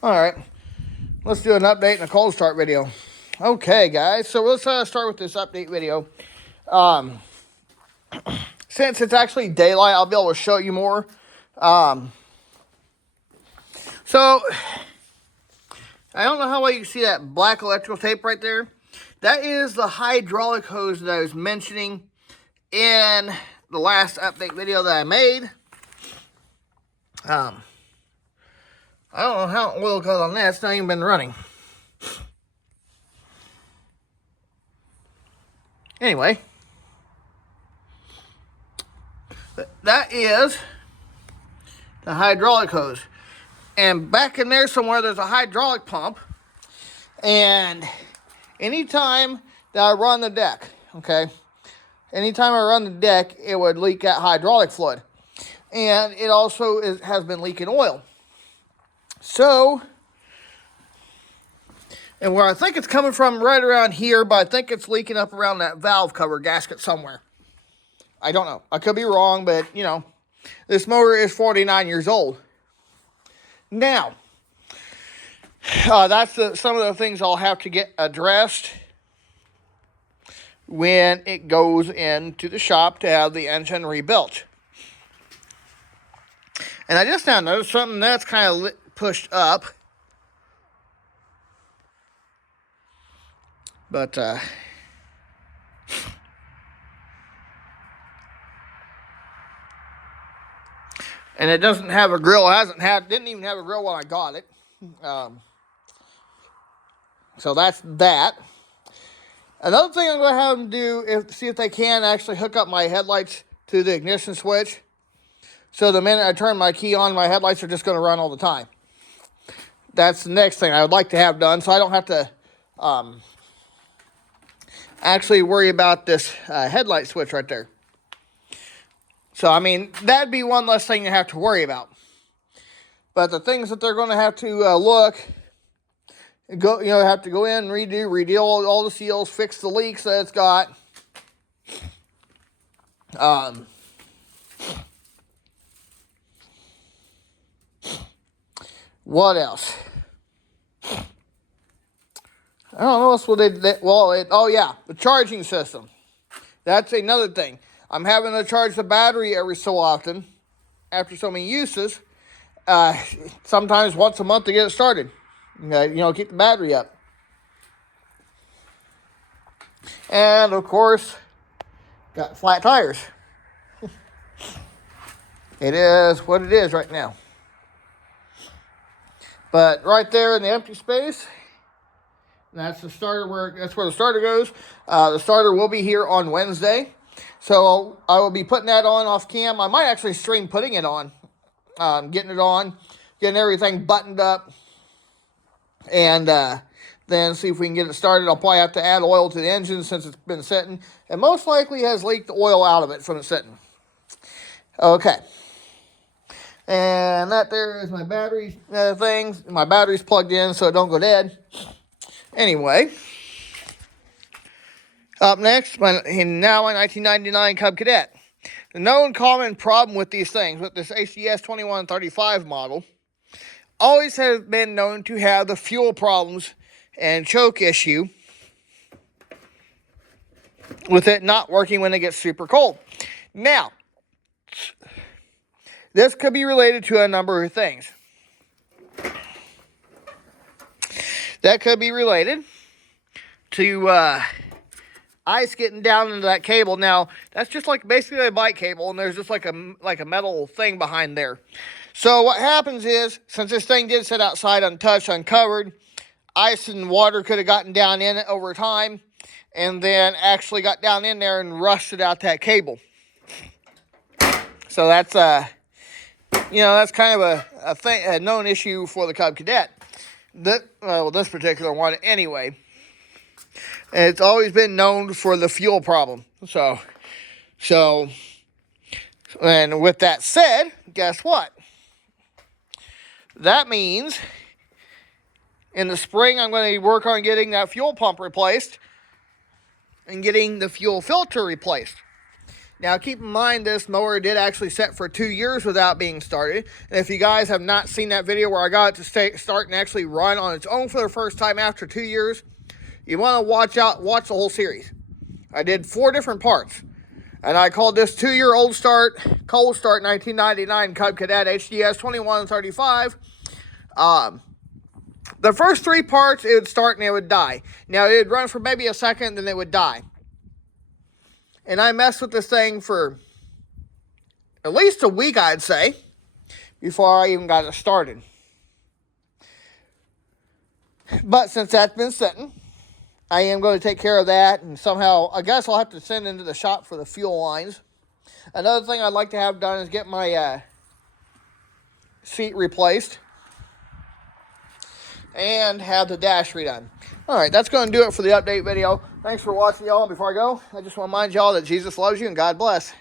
All right, let's do an update and a cold start video. Okay, guys, so let's start with this update video. Since it's actually daylight, I'll be able to show you more. So, I don't know how well you can see that black electrical tape right there. That is the hydraulic hose that I was mentioning in the last update video that I made. I don't know how oil got on that. It's not even been running. Anyway, that is the hydraulic hose. And back in there somewhere, there's a hydraulic pump. And anytime that I run the deck, okay, anytime I run the deck, it would leak that hydraulic fluid. And it also has been leaking oil. So, and where I think it's coming from right around here, but I think it's leaking up around that valve cover gasket somewhere. I don't know. I could be wrong, but, you know, this mower is 49 years old. Now, that's some of the things I'll have to get addressed when it goes into the shop to have the engine rebuilt. And I just now noticed something that's kind of pushed up. But, and it doesn't have a grill. Didn't even have a grill when I got it. So that's that. Another thing I'm going to have them do is see if they can actually hook up my headlights to the ignition switch. So the minute I turn my key on, my headlights are just going to run all the time. That's the next thing I would like to have done, so I don't have to actually worry about this headlight switch right there. So, I mean, that'd be one less thing to have to worry about. But the things that they're going to have to have to go in and redeal all the seals, fix the leaks that it's got. What else? I don't know what they did. The charging system. That's another thing. I'm having to charge the battery every so often after so many uses. Sometimes once a month to get it started. Keep the battery up. And, of course, got flat tires. It is what it is right now. But right there in the empty space, that's the starter. That's where the starter goes. The starter will be here on Wednesday. So I will be putting that on off cam. I might actually stream putting it on. Getting it on. Getting everything buttoned up. And then see if we can get it started. I'll probably have to add oil to the engine since it's been sitting. And most likely has leaked the oil out of it from it sitting. Okay. And that there is my battery things. My battery's plugged in so it don't go dead. Anyway. Up next, my 1999 Cub Cadet. The known common problem with these things, with this ACS 2135 model, always has been known to have the fuel problems and choke issue with it not working when it gets super cold. Now, this could be related to a number of things. That could be related to ice getting down into that cable. Now, that's just like basically a bike cable, and there's just like a metal thing behind there. So what happens is, since this thing did sit outside untouched, uncovered, ice and water could have gotten down in it over time, and then actually got down in there and rusted out that cable. So that's that's kind of a known issue for the Cub Cadet. This particular one anyway. And it's always been known for the fuel problem. So, and with that said, guess what? That means in the spring, I'm going to work on getting that fuel pump replaced and getting the fuel filter replaced. Now, keep in mind, this mower did actually set for 2 years without being started. And if you guys have not seen that video where I got it to start and actually run on its own for the first time after 2 years, you want to watch the whole series. I did 4 different parts. And I called this 2-year-old start, cold start 1999 Cub Cadet HDS 2135. The first 3 parts, it would start and it would die. Now, it would run for maybe a second, then it would die. And I messed with this thing for at least a week, I'd say, before I even got it started. But since that's been sitting, I am going to take care of that, and somehow, I guess I'll have to send into the shop for the fuel lines. Another thing I'd like to have done is get my seat replaced and have the dash redone. Alright, that's going to do it for the update video. Thanks for watching, y'all. Before I go, I just want to remind y'all that Jesus loves you and God bless.